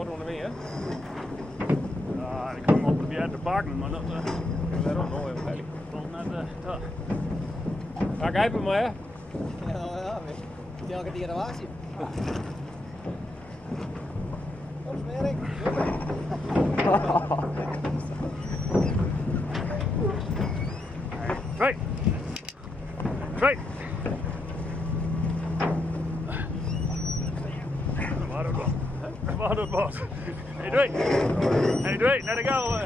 kort onderweg, hè? Ja, ik kan wel proberen te pakken, maar dat Dat is ook mooi, eigenlijk. valt net te. Ga ik even maar, hè? Ja, welke die er was je? Kom, Smerik. Twee. Twee. Waar ook wel. Waar ook wel. Hey, twee. Hey, twee. Let it go.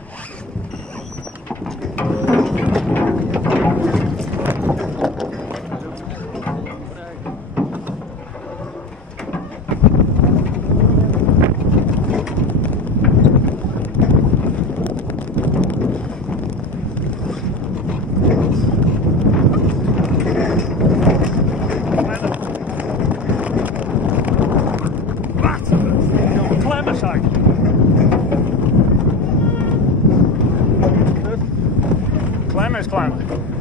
Klemmen is klemmen.